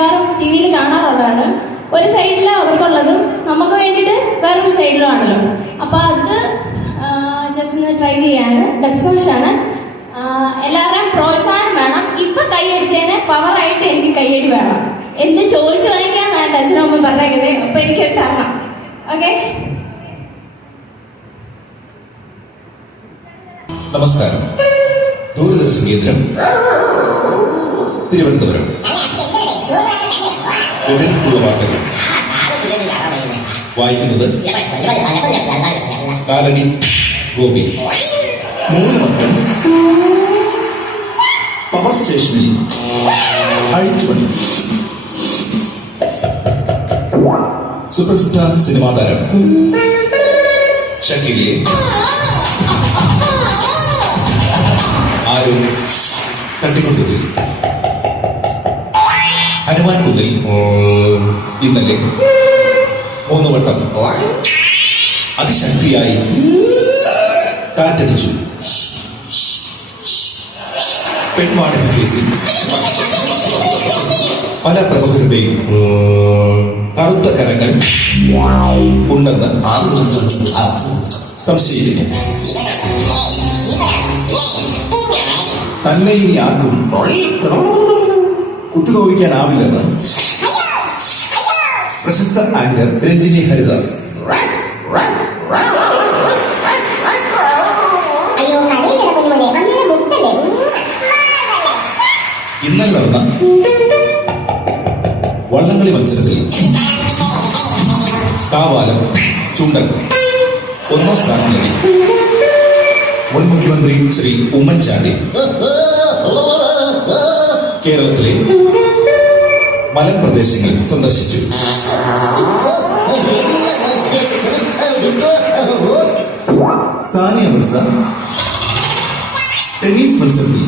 മിക്കവാറും ടി വിയിൽ കാണാറുള്ളതാണ്. ഒരു സൈഡിൽ അവർക്കുള്ളതും നമുക്ക് വേണ്ടിയിട്ട് വേറൊരു സൈഡിലും ആണല്ലോ. അപ്പോൾ അത് ജസ്റ്റ് ഒന്ന് ട്രൈ ചെയ്യാണ്. ഡബ് സ്മാഷാണ്. എല്ലാവരുടെയും പ്രോത്സാഹനം വേണം. ഇപ്പം കൈയടിച്ചതിന് പവറായിട്ട് എനിക്ക് കൈയടി വേണം. എന്ത് ചോദിച്ചു വാങ്ങിക്കാന്നാണ് എൻ്റെ അച്ഛനും അമ്മ പറഞ്ഞേക്കുന്നത്. അപ്പം എനിക്ക് തരണം. ഓക്കെ. നമസ്കാരം. ദൂരദർശൻ കേന്ദ്രം തിരുവനന്തപുരം. വാർത്തകൾ വായിക്കുന്നത് കാലടി ഗോപി. 3 മക്കൾ പവർ സ്റ്റേഷനിൽ അഴിച്ചുപണി. സൂപ്പർസ്റ്റാർ സിനിമാ താരം ഷക്കീലെ ആരോ തട്ടിക്കൊണ്ടുപോയി. ഹനുമാൻ കുന്നിൽ ഇന്നലെ 3 വട്ടം അതിശക്തിയായി കാറ്റടിച്ചു. പെൺവാണിഭ കേസിൽ പല പ്രമുഖരുടെയും കറുത്ത കരങ്ങൾ ഉണ്ടെന്ന് സംശയിക്കുന്നു. തന്നെ ഇനി ആർക്കും കുത്തിനോവിക്കാനാവില്ലെന്ന് പ്രശസ്ത ആങ്കർ രഞ്ജിനി ഹരിദാസ്. ഇന്നലെ നടന്ന വള്ളംകളി മത്സരത്തിൽ കാവാലം ചുണ്ടൻ 1ാം സ്ഥാനം നേടി. മുൻ മുഖ്യമന്ത്രി ശ്രീ ഉമ്മൻചാണ്ടി കേരളത്തിലെ മലമ്പ്രദേശങ്ങൾ സന്ദർശിച്ചു. സാനിയ മിർസ ടെന്നീസ് മത്സരത്തിൽ